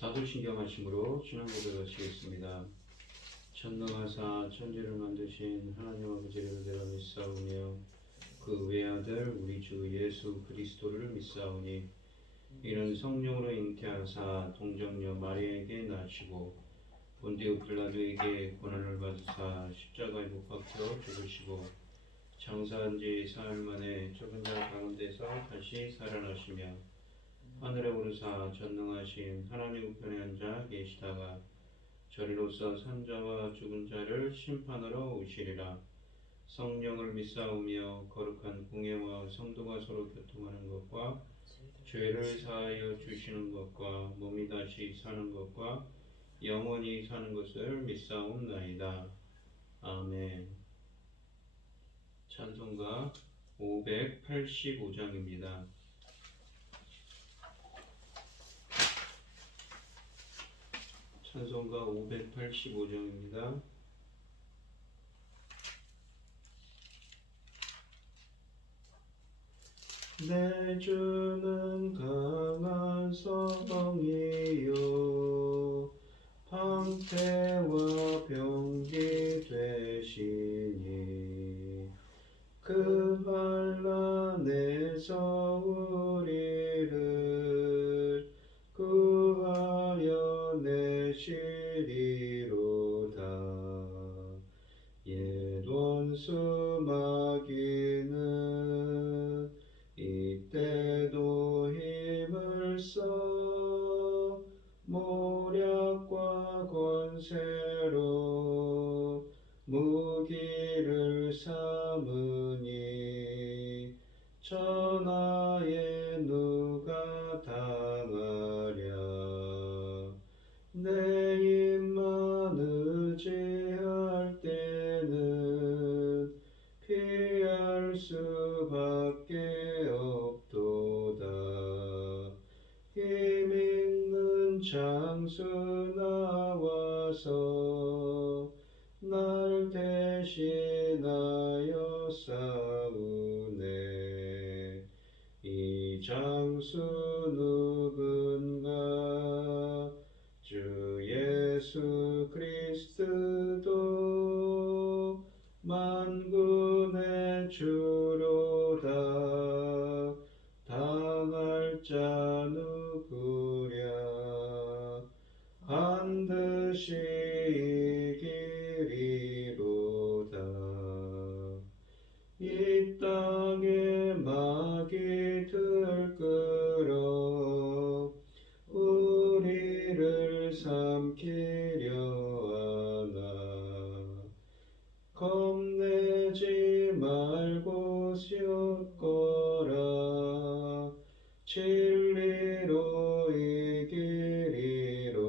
사도신경하심으로 신앙 고백하시겠습니다. 전능하사 천지를 만드신 하나님 아버지를 내가 믿사오며 그 외아들 우리 주 예수 그리스도를 믿사오니 이는 성령으로 잉태하사 동정녀 마리아에게 나시고 본디오 빌라도에게 고난을 받으사 십자가에 못 박혀 죽으시고 장사한 지 사흘 만에 죽은 자 가운데서 다시 살아나시며 하늘에 오르사 전능하신 하나님 우편에 앉아 계시다가 저리로서 산 자와 죽은 자를 심판하러 오시리라. 성령을 믿사오며 거룩한 공예와 성도가 서로 교통하는 것과 죄를 사하여 주시는 것과 몸이 다시 사는 것과 영원히 사는 것을 믿사옵나이다. 아멘. 찬송가 585장입니다. 찬송가 585장입니다. 내 주는 강한 성이요 방패와 병기 되시니 그 환난에서 우리를 구하여 내시리로다. 옛 원수 마귀는 이때도 힘을 써 모략과 권세로 무기를 삼으니 천하에 누가 당하랴. 내 입만 의지할 때는 피할 수밖에 없도다. 힘 있는 장수 나와서 날 대신하여 싸우네. 이 장수 누군가? 주 예수 그리스도 만군의 주로다. 당할 자 누구랴? 반드시 이기리로다. 이 땅에 마귀 들끓어 우리를 삼키려 하나. 겁내지 말고 sio거라. 진리로 이기리로다.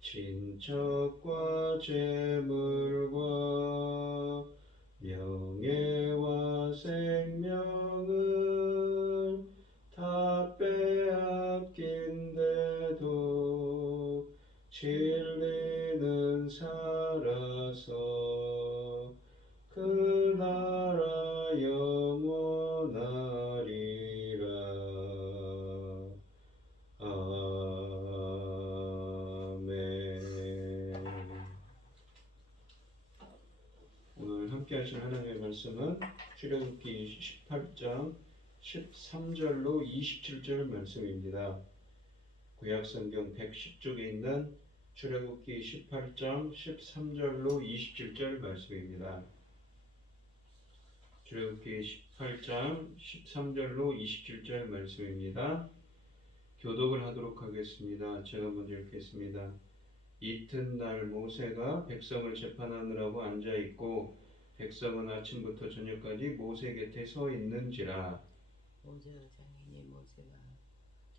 친척과 재물과 명예와 생명을 다 빼앗긴데도 진리는 살아서 그 나라 영원하리라. 아멘. 오늘 함께 하신 하나님의 말씀은 출애굽기 18장 13절로 27절 말씀입니다. 구약성경 110쪽에 있는 출애굽기 18장 13절로 27절 말씀입니다. 출애굽기 18장 13절로 27절 말씀입니다. 교독을 하도록 하겠습니다. 제가 먼저 읽겠습니다. 이튿날 모세가 백성을 재판하느라고 앉아있고 백성은 아침부터 저녁까지 모세 곁에 서 있는지라. 모세가 장인이 모세가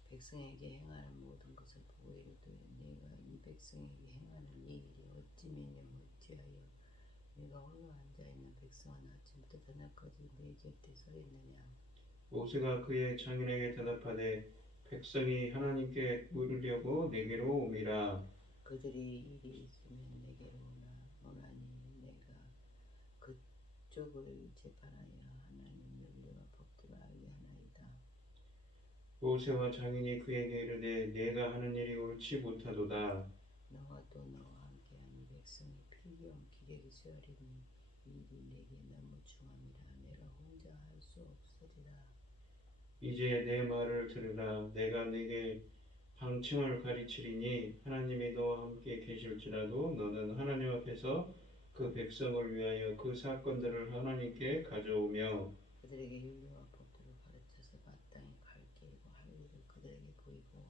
백성에게 행하는 모든 것을 보고 이르되 네가 이 백성에게 행하는 이 일이 어찌미냐 어찌하여 네가 홀로 앉아있는 백성은 아침부터 저녁까지 네 곁에 서 있느냐. 모세가 그의 장인에게 대답하되 백성이 하나님께 물으려고 내게로 오미라. 그들이 일이 있으면 내게로 오나니 내가 그쪽을 재판하여 하나님 윤리와 법도를 알게 하나이다. 모세와 장인이 그에게 이르되 내가 하는 일이 옳지 못하도다. 너와 또 너와 함께한 이 백성이 필경 기력이 쇠하리니 이 일이 내게 너무 중함이라 내가 혼자 할 수 없으리라. 이제 내 말을 들으라. 내가 네게 방침을 가르치리니 하나님이 너와 함께 계실지라도 너는 하나님 앞에서 그 백성을 위하여 그 사건들을 하나님께 가져오며 그들에게 윤리와 법도를 가르쳐서 마땅히 갈 길과 할 일을 그들에게 보이고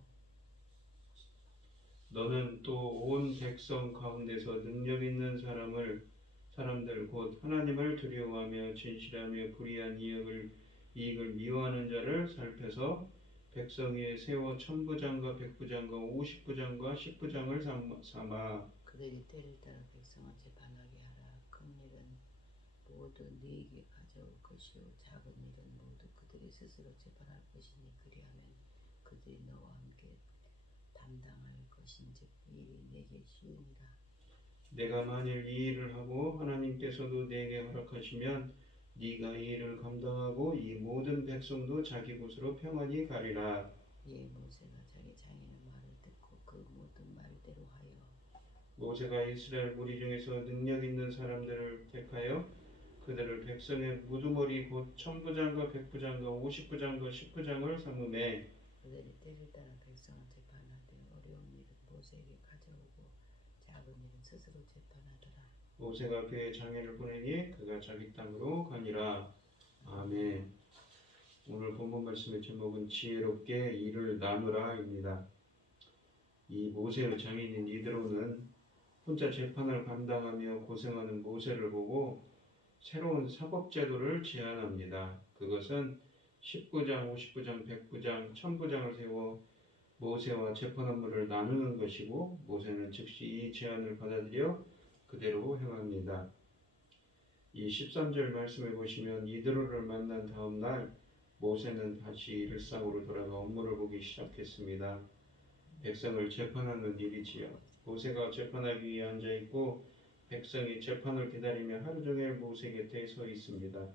너는 또 온 백성 가운데서 능력 있는 사람들 곧 하나님을 두려워하며 진실하며 불의한 이익을 미워하는 자를 살펴서 백성 위에 세워 천부장과 백부장과 50부장과 10부장을 삼아 그들이 때를 따라 백성을 재판하게 하라. 큰 일은 모두 네게 가져올 것이요 작은 일은 모두 그들이 스스로 재판할 것이니 그리하면 그들이 너와 함께 담당할 것인즉 이 일이 내게 쉬우니라. 내가 만일 이 일을 하고 하나님께서도 내게 허락하시면 네가 이 일을 감당하고 이 모든 백성도 자기 곳으로 평안히 가리라. 이에 모세가 자기 장인의 말을 듣고 그 모든 말대로 하여 모세가 이스라엘 무리 중에서 능력 있는 사람들을 택하여 그들을 백성의 무두머리 곧 천부장과 백부장과 50부장과 10부장을 삼음해 그들이 때를 따라 백성을 재판하되 어려운 일은 모세에게 가져오고 작은 일은 스스로 재판하더라. 모세가 그의 장인을 보내니 그가 자기 땅으로 가니라. 아멘. 오늘 본문 말씀의 제목은 지혜롭게 일을 나누라입니다. 이 모세의 장인인 이드로는 혼자 재판을 감당하며 고생하는 모세를 보고 새로운 사법제도를 제안합니다. 그것은 10부장, 50부장, 100부장, 1000부장을 세워 모세와 재판 업무를 나누는 것이고 모세는 즉시 이 제안을 받아들여 그대로 행합니다. 이 13절 말씀에 보시면 이드로를 만난 다음 날 모세는 다시 일상으로 돌아가 업무를 보기 시작했습니다. 백성을 재판하는 일이지요. 모세가 재판하기 위해 앉아있고 백성이 재판을 기다리며 하루 종일 모세 곁에 서 있습니다.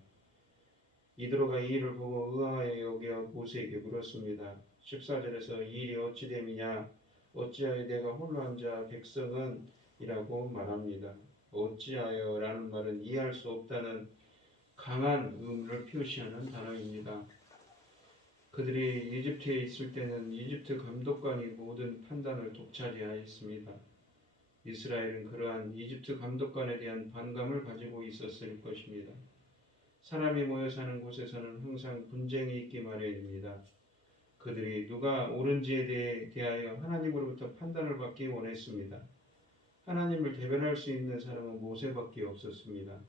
이드로가 이 일을 보고 의아해 여겨 모세에게 물었습니다. 14절에서 이 일이 어찌 됨이냐 어찌하여 내가 홀로 앉아 백성은 이라고 말합니다. 어찌하여 라는 말은 이해할 수 없다는 강한 의문을 표시하는 단어입니다. 그들이 이집트에 있을 때는 이집트 감독관이 모든 판단을 독차지하였습니다. 이스라엘은 그러한 이집트 감독관에 대한 반감을 가지고 있었을 것입니다. 사람이 모여 사는 곳에서는 항상 분쟁이 있기 마련입니다. 그들이 누가 옳은지에 대하여 하나님으로부터 판단을 받기 원했습니다. 하나님을 대변할 수 있는 사람은 모세밖에 없었습니다.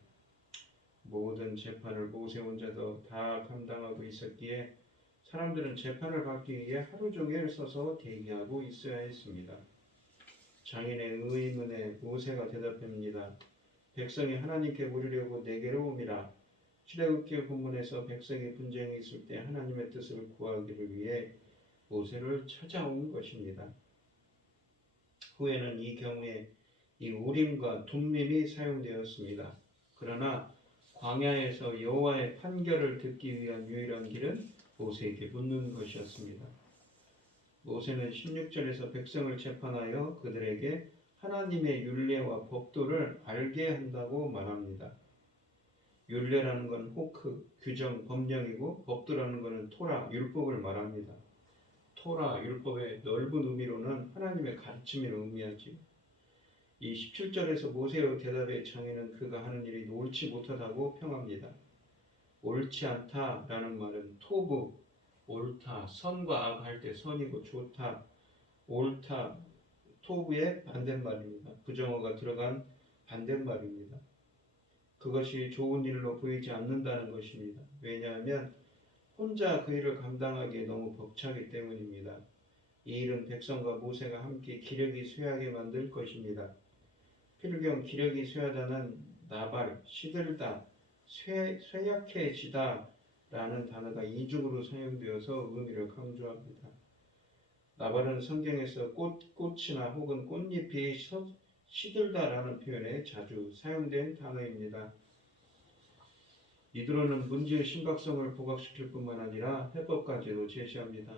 모든 재판을 모세 혼자도 다 감당하고 있었기에 사람들은 재판을 받기 위해 하루 종일 서서 대기하고 있어야 했습니다. 장인의 의문에 모세가 대답합니다. 백성이 하나님께 물으려고 내게로 옴이라. 출애굽기 본문에서 백성이 분쟁이 있을 때 하나님의 뜻을 구하기를 위해 모세를 찾아온 것입니다. 후에는 이 경우에 이 우림과 둠밈이 사용되었습니다. 그러나 광야에서 여호와의 판결을 듣기 위한 유일한 길은 모세에게 묻는 것이었습니다. 모세는 16절에서 백성을 재판하여 그들에게 하나님의 율례와 법도를 알게 한다고 말합니다. 율례라는 건 호크, 규정, 법령이고 법도라는 것은 토라, 율법을 말합니다. 토라, 율법의 넓은 의미로는 하나님의 가르침을 의미하지요. 이 17절에서 모세의 대답에 장인은 그가 하는 일이 옳지 못하다고 평합니다. 옳지 않다라는 말은 토부, 옳다, 선과 악 할 때 선이고 좋다, 옳다, 토부의 반대말입니다. 부정어가 들어간 반대말입니다. 그것이 좋은 일로 보이지 않는다는 것입니다. 왜냐하면 혼자 그 일을 감당하기에 너무 벅차기 때문입니다. 이 일은 백성과 모세가 함께 기력이 쇠하게 만들 것입니다. 필경 기력이 쇠하다는 나발, 시들다, 쇠약해지다 라는 단어가 이중으로 사용되어서 의미를 강조합니다. 나발은 성경에서 꽃이나 혹은 꽃잎이 시들다라는 표현에 자주 사용된 단어입니다. 이드로는 문제의 심각성을 부각시킬 뿐만 아니라 해법까지도 제시합니다.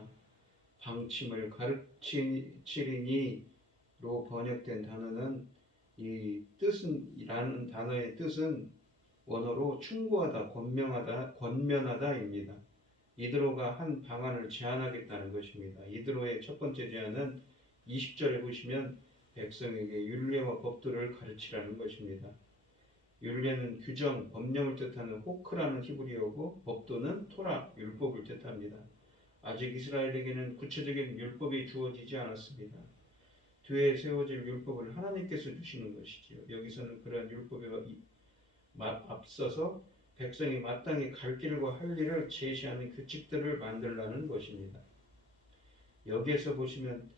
방침을 가르치리니로 번역된 단어는 이 뜻은이라는 단어의 뜻은 원어로 충고하다, 권면하다입니다. 이드로가 한 방안을 제안하겠다는 것입니다. 이드로의 첫 번째 제안은 20절에 보시면 백성에게 율례와 법도를 가르치라는 것입니다. 율례는 규정, 법령을 뜻하는 호크라는 히브리어고 법도는 토라, 율법을 뜻합니다. 아직 이스라엘에게는 구체적인 율법이 주어지지 않았습니다. 뒤에 세워질 율법을 하나님께서 주시는 것이지요. 여기서는 그러한 율법에 앞서서 백성이 마땅히 갈 길과 할 일을 제시하는 규칙들을 만들라는 것입니다. 여기에서 보시면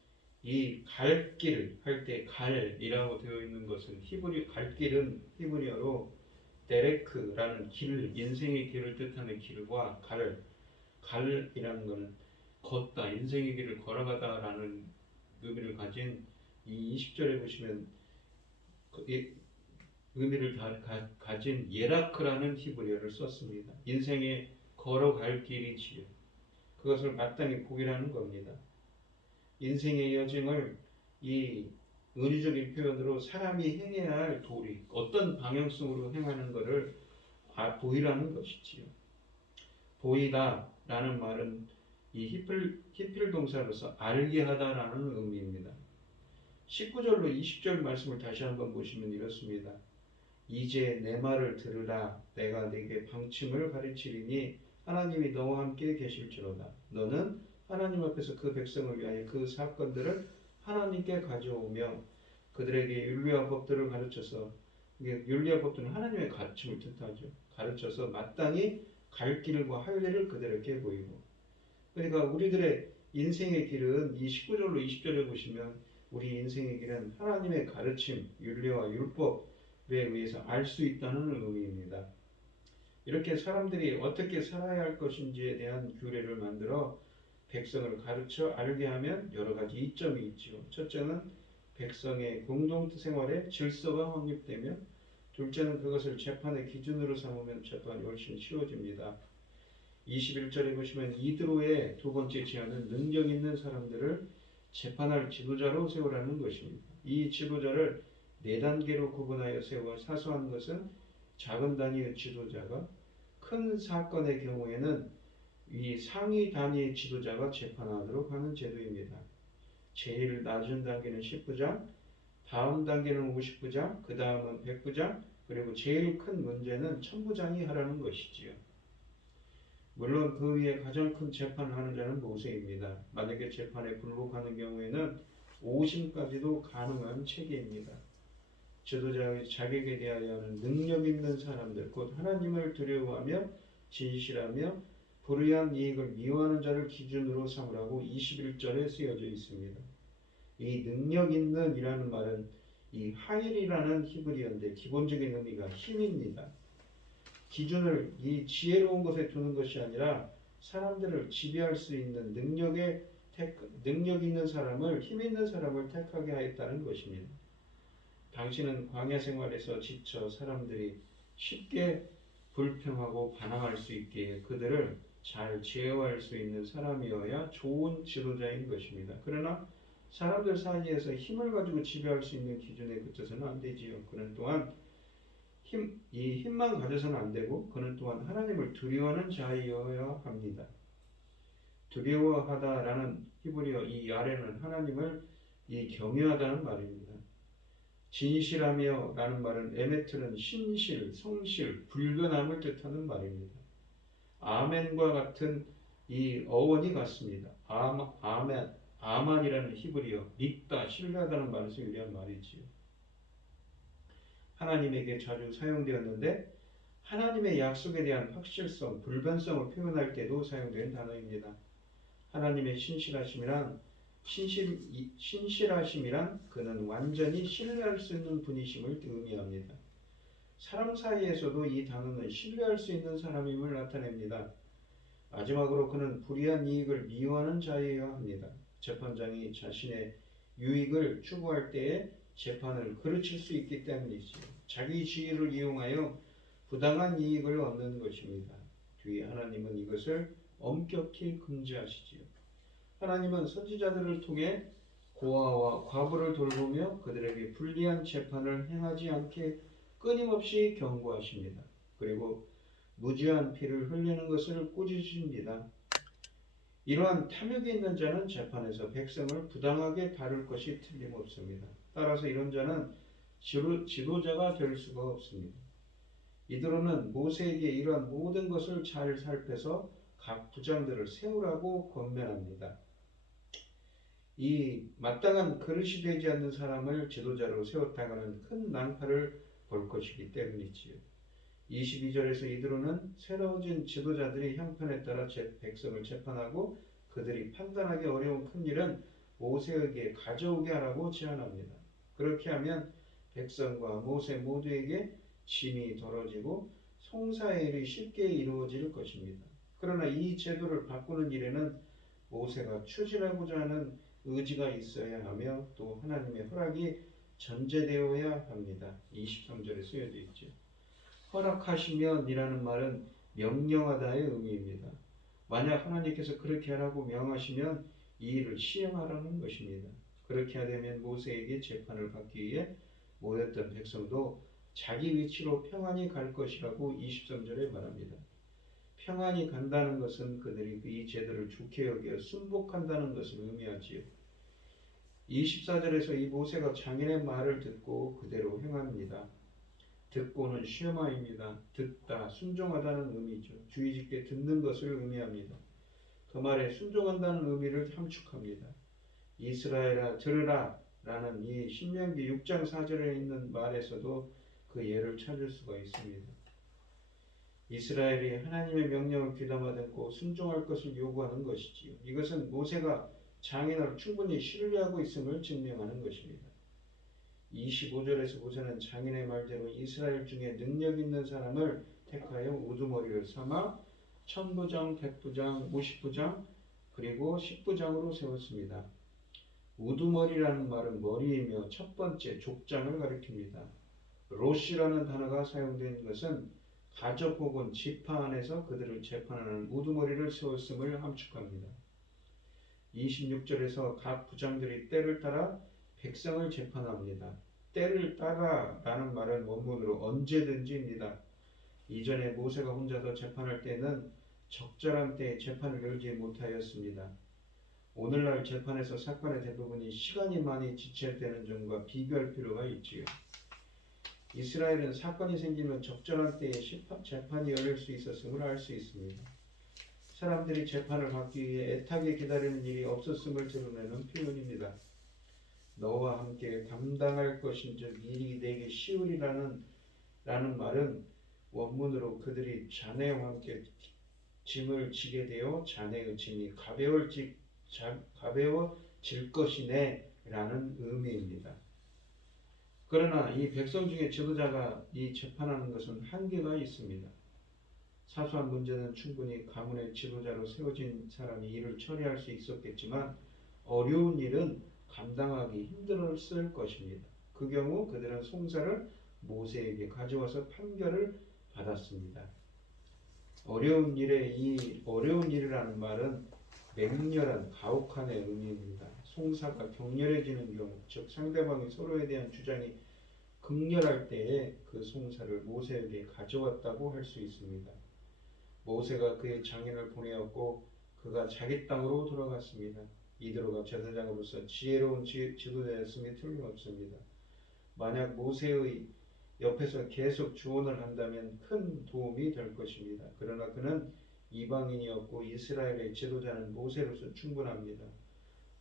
이 갈 길 할 때 갈이라고 되어 있는 것은 갈 길은 히브리어로 데레크라는 길, 인생의 길을 뜻하는 길과 갈이라는 것은 걷다, 인생의 길을 걸어가다라는 의미를 가진 이 20절에 보시면 의미를 가진 예라크라는 히브리어를 썼습니다. 인생에 걸어갈 길이지요. 그것을 마땅히 보기라는 겁니다. 인생의 여정을 이 은유적인 표현으로 사람이 행해야 할 도리, 어떤 방향성으로 행하는 것을 보이라는 것이지요. 보이다라는 말은 이 히필 동사로서 알게 하다라는 의미입니다. 19절로 20절 말씀을 다시 한번 보시면 이렇습니다. 이제 내 말을 들으라. 내가 네게 방침을 가르치리니 하나님이 너와 함께 계실지로다. 너는 하나님 앞에서 그 백성을 위하여 그 사건들을 하나님께 가져오며 그들에게 율례와 법들을 가르쳐서, 율례와 법들은 하나님의 가르침을 뜻하죠. 가르쳐서 마땅히 갈 길과 할 일을 그들에게 보이고, 그러니까 우리들의 인생의 길은 이 19절로 20절에 보시면 우리 인생의 길은 하나님의 가르침, 율례와 율법에 의해서 알 수 있다는 의미입니다. 이렇게 사람들이 어떻게 살아야 할 것인지에 대한 규례를 만들어 백성을 가르쳐 알게 하면 여러 가지 이점이 있죠. 첫째는 백성의 공동 생활에 질서가 확립되며, 둘째는 그것을 재판의 기준으로 삼으면 재판이 훨씬 쉬워집니다. 21절에 보시면 이드로의 두 번째 제안은 능력 있는 사람들을 재판할 지도자로 세우라는 것입니다. 이 지도자를 네 단계로 구분하여 세워 사소한 것은 작은 단위의 지도자가, 큰 사건의 경우에는 이 상위 단위의 지도자가 재판하도록 하는 제도입니다. 제일 낮은 단계는 10부장, 다음 단계는 50부장, 그 다음은 100부장, 그리고 제일 큰 문제는 1000부장이 하라는 것이지요. 물론 그 위에 가장 큰 재판을 하는 자는 모세입니다. 만약에 재판에 불복하는 경우에는 오심까지도 가능한 체계입니다. 지도자의 자격에 대하여는 능력 있는 사람들, 곧 하나님을 두려워하며 진실하며 불의한 이익을 미워하는 자를 기준으로 삼으라고 21절에 쓰여져 있습니다. 이 능력 있는 이라는 말은 이 하일이라는 히브리어인데 기본적인 의미가 힘입니다. 기준을 이 지혜로운 것에 두는 것이 아니라 사람들을 지배할 수 있는 능력 있는 사람을, 힘 있는 사람을 택하게 하였다는 것입니다. 당신은 광야 생활에서 지쳐 사람들이 쉽게 불평하고 반항할 수 있게 그들을 잘 제어할 수 있는 사람이어야 좋은 지도자인 것입니다. 그러나 사람들 사이에서 힘을 가지고 지배할 수 있는 기준에 그쳐서는 안 되지요. 그는 또한 이 힘만 가져서는 안 되고, 그는 또한 하나님을 두려워하는 자이어야 합니다. 두려워하다라는 히브리어 이 아래는 하나님을 경외하다는 말입니다. 진실하며 라는 말은 에메트는 신실, 성실, 불변함을 뜻하는 말입니다. 아멘과 같은 이 어원이 같습니다. 아만이라는 히브리어 믿다, 신뢰하다는 말에서 유래한 말이지요. 하나님에게 자주 사용되었는데 하나님의 약속에 대한 확실성, 불변성을 표현할 때도 사용된 단어입니다. 하나님의 신실하심이란 그는 완전히 신뢰할 수 있는 분이심을 의미합니다. 사람 사이에서도 이 단어는 신뢰할 수 있는 사람임을 나타냅니다. 마지막으로 그는 불의한 이익을 미워하는 자이어야 합니다. 재판장이 자신의 유익을 추구할 때에 재판을 그르칠 수 있기 때문이지요. 자기 지위를 이용하여 부당한 이익을 얻는 것입니다. 뒤에 하나님은 이것을 엄격히 금지하시지요. 하나님은 선지자들을 통해 고아와 과부를 돌보며 그들에게 불리한 재판을 행하지 않게 끊임없이 경고하십니다. 그리고 무죄한 피를 흘리는 것을 꾸짖으십니다. 이러한 탐욕이 있는 자는 재판에서 백성을 부당하게 다룰 것이 틀림없습니다. 따라서 이런 자는 지도자가 될 수가 없습니다. 이드로는 모세에게 이러한 모든 것을 잘 살펴서 각 부장들을 세우라고 권면합니다. 이 마땅한 그릇이 되지 않는 사람을 지도자로 세웠다가는 큰 난파를 볼 것이기 때문이지요. 22절에서 이드로는 새로워진 지도자들이 형편에 따라 백성을 재판하고 그들이 판단하기 어려운 큰 일은 모세에게 가져오게 하라고 제안합니다. 그렇게 하면 백성과 모세 모두에게 짐이 덜어지고 송사의 일이 쉽게 이루어질 것입니다. 그러나 이 제도를 바꾸는 일에는 모세가 추진하고자 하는 의지가 있어야 하며 또 하나님의 허락이 전제되어야 합니다. 23절에 쓰여져 있죠. 허락하시면이라는 말은 명령하다의 의미입니다. 만약 하나님께서 그렇게 하라고 명하시면 이 일을 시행하라는 것입니다. 그렇게 하려면 모세에게 재판을 받기 위해 모였던 백성도 자기 위치로 평안히 갈 것이라고 23절에 말합니다. 평안히 간다는 것은 그들이 이 제도를 좋게 여겨 순복한다는 것을 의미하지요. 24절에서 이 모세가 장인의 말을 듣고 그대로 행합니다. 듣고는 쉐마입니다. 듣다, 순종하다는 의미죠. 주의 깊게 듣는 것을 의미합니다. 그 말에 순종한다는 의미를 함축합니다. 이스라엘아 들으라 라는 이 신명기 6장 4절에 있는 말에서도 그 예를 찾을 수가 있습니다. 이스라엘이 하나님의 명령을 귀담아 듣고 순종할 것을 요구하는 것이지요. 이것은 모세가 장인어를 충분히 신뢰하고 있음을 증명하는 것입니다. 25절에서 모세는 장인의 말대로 이스라엘 중에 능력 있는 사람을 택하여 우두머리를 삼아 천부장, 백부장, 오십부장 그리고 십부장으로 세웠습니다. 우두머리라는 말은 머리이며 첫 번째 족장을 가리킵니다. 로시라는 단어가 사용된 것은 가족 혹은 지파 안에서 그들을 재판하는 우두머리를 세웠음을 함축합니다. 26절에서 각 부장들이 때를 따라 백성을 재판합니다. 때를 따라 라는 말은 원문으로 언제든지입니다. 이전에 모세가 혼자서 재판할 때는 적절한 때에 재판을 열지 못하였습니다. 오늘날 재판에서 사건의 대부분이 시간이 많이 지체되는 점과 비교할 필요가 있지요. 이스라엘은 사건이 생기면 적절한 때에 재판이 열릴 수 있었음을 알 수 있습니다. 사람들이 재판을 받기 위해 애타게 기다리는 일이 없었음을 드러내는 표현입니다. 너와 함께 감당할 것인즉 일이 내게 쉬우리라는 말은 원문으로 그들이 자네와 함께 짐을 지게 되어 자네의 짐이 가벼워질 것이네 라는 의미입니다. 그러나 이 백성 중에 지도자가 이 재판하는 것은 한계가 있습니다. 사소한 문제는 충분히 가문의 지도자로 세워진 사람이 일을 처리할 수 있었겠지만 어려운 일은 감당하기 힘들었을 것입니다. 그 경우 그들은 송사를 모세에게 가져와서 판결을 받았습니다. 어려운 일이라는 말은 맹렬한 가혹한의 의미입니다. 송사가 격렬해지는 경우, 즉 상대방이 서로에 대한 주장이 극렬할 때에 그 송사를 모세에게 가져왔다고 할 수 있습니다. 모세가 그의 장인을 보내었고 그가 자기 땅으로 돌아갔습니다. 이드로가 제사장으로서 지혜로운 지도자였음이 틀림없습니다. 만약 모세의 옆에서 계속 조언을 한다면 큰 도움이 될 것입니다. 그러나 그는 이방인이었고 이스라엘의 지도자는 모세로서 충분합니다.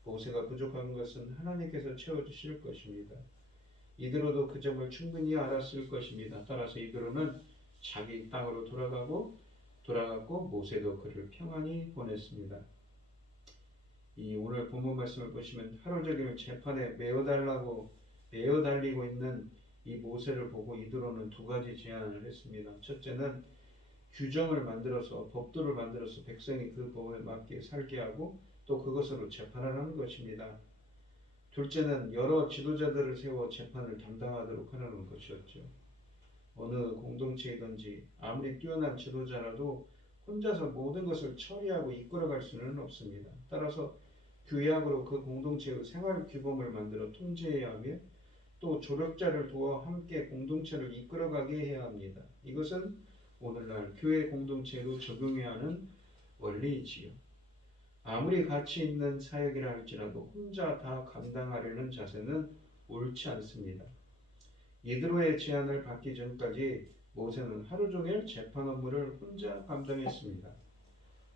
모세가 부족한 것은 하나님께서 채워주실 것입니다. 이드로도 그 점을 충분히 알았을 것입니다. 따라서 이드로는 자기 땅으로 돌아갔고 모세도 그를 평안히 보냈습니다. 이 오늘 본문 말씀을 보시면 하루 종일 재판에 매어 달리고 있는 이 모세를 보고 이드로는 두 가지 제안을 했습니다. 첫째는 규정을 만들어서 법도를 만들어서 백성이 그 법에 맞게 살게 하고 또 그것으로 재판을 하는 것입니다. 둘째는 여러 지도자들을 세워 재판을 담당하도록 하라는 것이었죠. 어느 공동체이든지 아무리 뛰어난 지도자라도 혼자서 모든 것을 처리하고 이끌어갈 수는 없습니다. 따라서 규약으로 그 공동체의 생활 규범을 만들어 통제해야 하며 또 조력자를 도와 함께 공동체를 이끌어가게 해야 합니다. 이것은 오늘날 교회 공동체로 적용해야 하는 원리이지요. 아무리 가치 있는 사역이라 할지라도 혼자 다 감당하려는 자세는 옳지 않습니다. 이드로의 제안을 받기 전까지 모세는 하루 종일 재판 업무를 혼자 감당했습니다.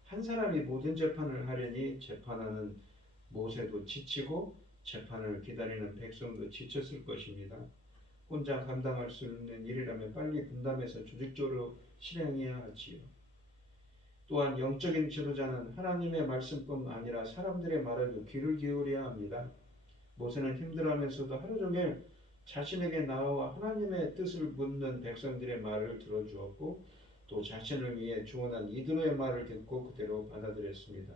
한 사람이 모든 재판을 하려니 재판하는 모세도 지치고 재판을 기다리는 백성도 지쳤을 것입니다. 혼자 감당할 수 있는 일이라면 빨리 분담해서 조직적으로 실행해야 하지요. 또한 영적인 지도자는 하나님의 말씀뿐 아니라 사람들의 말에도 귀를 기울여야 합니다. 모세는 힘들어하면서도 하루 종일 자신에게 나와 하나님의 뜻을 묻는 백성들의 말을 들어주었고 또 자신을 위해 주원한 이드로의 말을 듣고 그대로 받아들였습니다.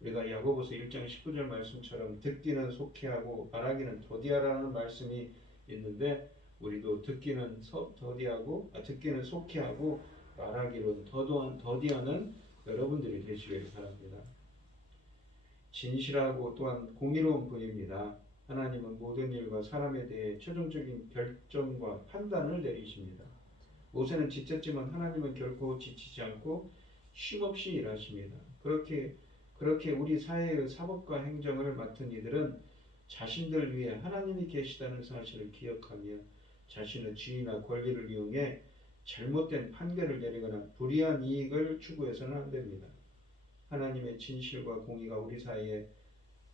우리가 야고보서 1장 19절 말씀처럼 듣기는 속히하고 말하기는 더디하라는 말씀이 있는데 우리도 듣기는 속히하고 말하기로 더디하는 여러분들이 되시길 바랍니다. 진실하고 또한 공의로운 분입니다. 하나님은 모든 일과 사람에 대해 최종적인 결정과 판단을 내리십니다. 모세는 지쳤지만 하나님은 결코 지치지 않고 쉼없이 일하십니다. 그렇게 우리 사회의 사법과 행정을 맡은 이들은 자신들 위해 하나님이 계시다는 사실을 기억하며 자신의 지위나 권리를 이용해 잘못된 판결을 내리거나 불이한 이익을 추구해서는 안 됩니다. 하나님의 진실과 공의가 우리 사회에,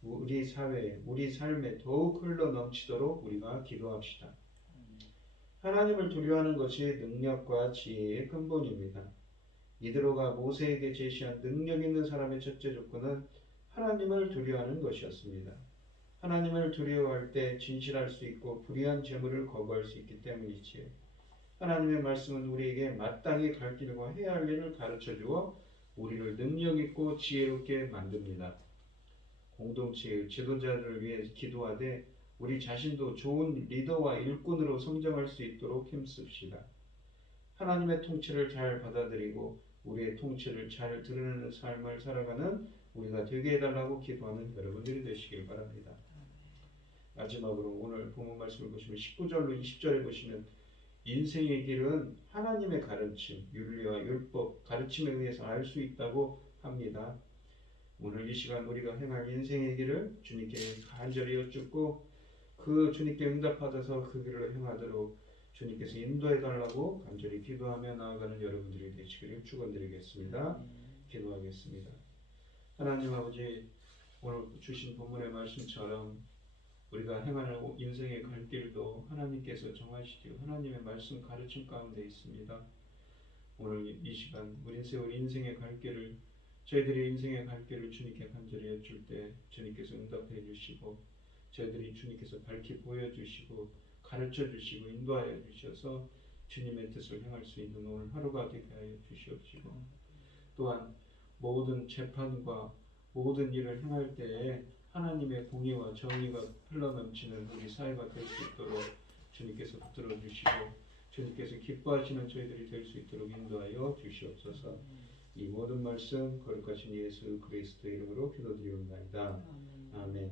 우리 삶에 더욱 흘러 넘치도록 우리가 기도합시다. 하나님을 두려워하는 것이 능력과 지혜의 근본입니다. 이드로가 모세에게 제시한 능력 있는 사람의 첫째 조건은 하나님을 두려워하는 것이었습니다. 하나님을 두려워할 때 진실할 수 있고 불의한 재물을 거부할 수 있기 때문이지요. 하나님의 말씀은 우리에게 마땅히 갈 길과 해야 할 일을 가르쳐 주어 우리를 능력 있고 지혜롭게 만듭니다. 공동체의 지도자들을 위해 기도하되 우리 자신도 좋은 리더와 일꾼으로 성장할 수 있도록 힘씁시다. 하나님의 통치를 잘 받아들이고 우리의 통치를 잘 드러내는 삶을 살아가는 우리가 되게 해달라고 기도하는 여러분들이 되시길 바랍니다. 마지막으로 오늘 본문 말씀을 보시면 19절로 20절에 보시면 인생의 길은 하나님의 가르침, 윤리와 율법, 가르침에 의해서 알 수 있다고 합니다. 오늘 이 시간 우리가 행할 인생의 길을 주님께 간절히 여쭙고 그 주님께 응답받아서 그 길을 행하도록 주님께서 인도해달라고 간절히 기도하며 나아가는 여러분들이 되시기를 축원드리겠습니다. 기도하겠습니다. 하나님 아버지, 오늘 주신 본문의 말씀처럼 우리가 행하는 인생의 갈 길도 하나님께서 정하시되 하나님의 말씀 가르침 가운데 있습니다. 오늘 이 시간 우리 인생의 갈 길을 저희들의 인생의 갈 길을 주님께 간절히 여쭐 때 주님께서 응답해 주시고 저희들이 주님께서 밝히 보여주시고 가르쳐 주시고 인도하여 주셔서 주님의 뜻을 행할 수 있는 오늘 하루가 되게 하여 주시옵시고 또한 모든 재판과 모든 일을 행할 때에 하나님의 공의와 정의가 흘러넘치는 우리 사회가 될 수 있도록 주님께서 붙들어 주시고 주님께서 기뻐하시는 저희들이 될 수 있도록 인도하여 주시옵소서. 이 모든 말씀 거룩하신 예수 그리스도 이름으로 기도드리옵나이다. 아멘.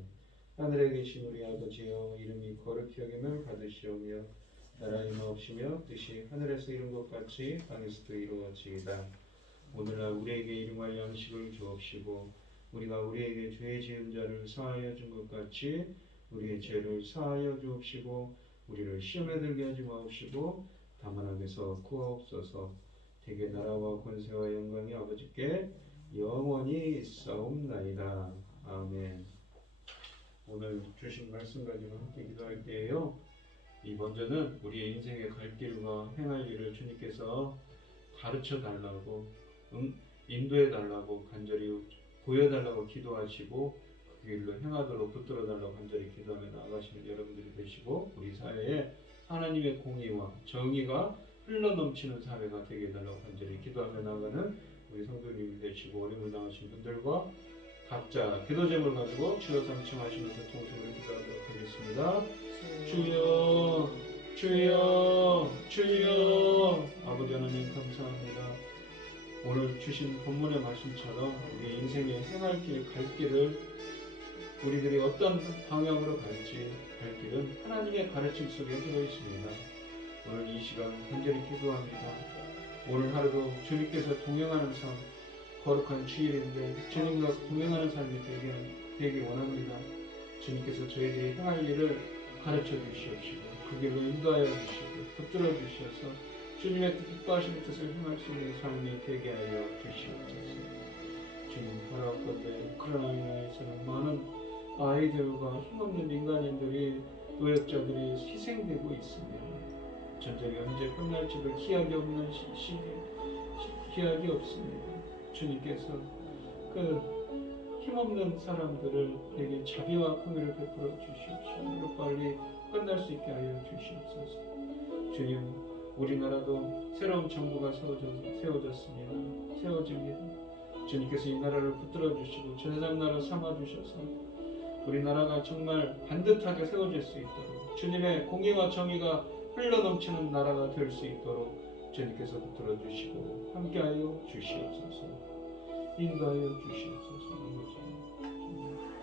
하늘에 계신 우리 아버지여, 이름이 거룩히 여김을 받으시오며 나라의 마옵시며 뜻이 하늘에서 이룬 것 같이 땅에서도 이루어지이다. 오늘날 우리에게 일용할 양식을 주옵시고 우리가 우리에게 죄 지은 자를 사하여 준 것 같이 우리의 죄를 사하여 주옵시고 우리를 시험에 들게 하지 마옵시고 다만 악에서 구하옵소서. 대개 나라와 권세와 영광이 아버지께 영원히 있사옵나이다. 아멘. 오늘 주신 말씀 가지고 함께 기도할 때에요, 이 먼저는 우리의 인생의 갈 길과 행할 일을 주님께서 가르쳐 달라고 인도해 달라고 간절히 보여달라고 기도하시고 그 길로 행하도록 붙들어 달라고 간절히 기도하며 나아가시는 여러분들이 되시고 우리 사회에 하나님의 공의와 정의가 흘러넘치는 사회가 되게 해달라고 간절히 기도하며 나아가는 우리 성도님이 되시고 어려움을 당하신 분들과 각자 기도 제목을 가지고 주여 상청하시면서 통성으로 기도하도록 하겠습니다. 주여 주여 주여. 아버지 하나님 감사합니다. 오늘 주신 본문의 말씀처럼 우리 인생의 행할 길, 갈 길을 우리들이 어떤 방향으로 갈지 갈 길은 하나님의 가르침 속에 들어 있습니다. 오늘 이 시간 간절히 기도합니다. 오늘 하루도 주님께서 동행하는 삶, 거룩한 주일인데 주님과 동행하는 삶이 되기 원합니다. 주님께서 저희들이 행할 일을 가르쳐 주시옵시고 그 길로 인도하여 주시고 붙들어 주셔서 주님의 기뻐하시는 뜻을 행할 수 있는 삶이 되게 하여 주시옵소서. 주님 바라건대 우크라이나에서는 많은 아이들과 힘없는 인간인들이 노역자들이 희생되고 있습니다. 전쟁이 언제 끝날지를 기약이 없는 기약이 없습니다. 주님께서 그 힘없는 사람들을 내게 자비와 공의를 베풀어 주시옵시고 빨리 끝날 수 있게 하여 주시옵소서. 주님, 우리나라도 새로운 정부가 세워집니다. 주님께서 이 나라를 붙들어 주시고 제사장 나라 삼아 주셔서 우리나라가 정말 반듯하게 세워질 수 있도록 주님의 공의와 정의가 흘러넘치는 나라가 될 수 있도록 주님께서 붙들어 주시고 함께하여 주시옵소서. 인도하여 주시옵소서. 아버지.